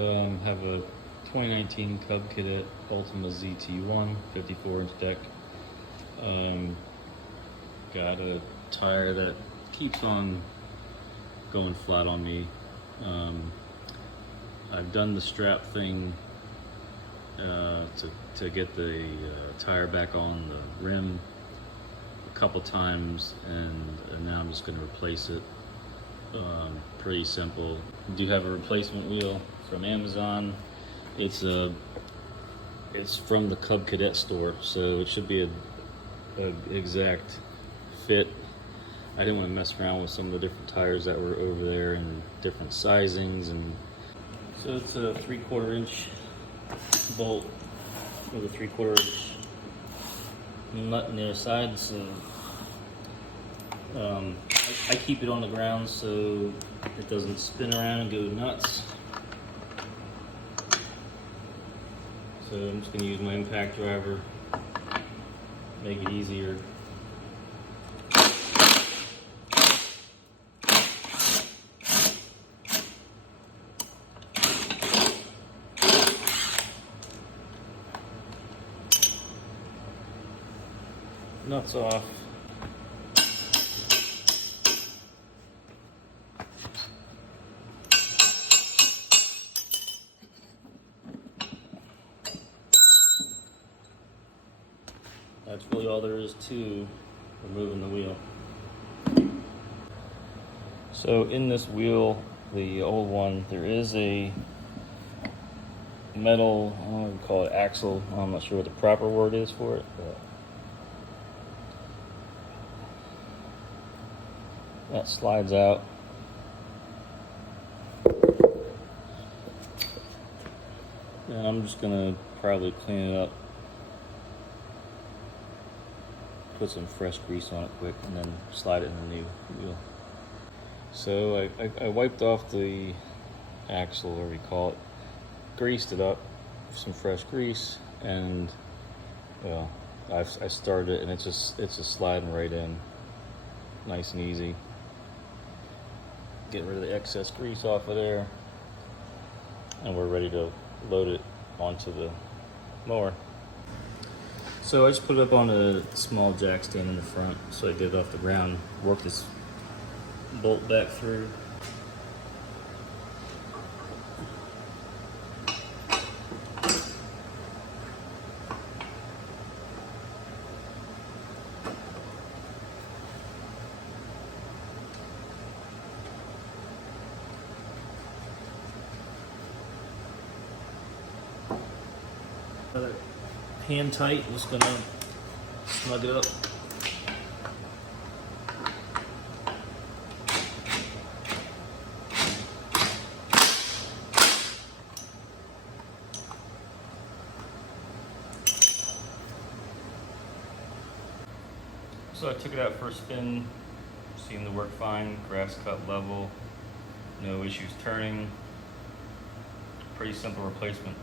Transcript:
Have a 2019 Cub Cadet Ultima ZT1 54-inch deck. Got a tire that keeps on going flat on me. I've done the strap thing to get the tire back on the rim a couple times, and now I'm just going to replace it. Pretty simple. I do have a replacement wheel from Amazon. It's from the Cub Cadet store, so it should be a exact fit. I didn't want to mess around with some of the different tires that were over there and different sizings, and so it's a 3/4 inch bolt with a 3/4 inch nut in the other side. So I keep it on the ground so it doesn't spin around and go nuts. So I'm just going to use my impact driver, make it easier. Nuts off. That's really all there is to removing the wheel. So in this wheel, the old one, there is a metal, I don't know what you call it, axle. I'm not sure what the proper word is for it, but that slides out. And I'm just gonna probably clean it up. Put some fresh grease on it quick, and then slide it in the new wheel. So I wiped off the axle, or whatever you call it, greased it up with some fresh grease, and well, I started it, and it's just sliding right in, nice and easy. Get rid of the excess grease off of there, and we're ready to load it onto the mower. So I just put it up on a small jack stand in the front, so I get it off the ground, work this bolt back through. Hand tight, just gonna snug it up. So I took it out for a spin, seemed to work fine, grass cut level, no issues turning, pretty simple replacement.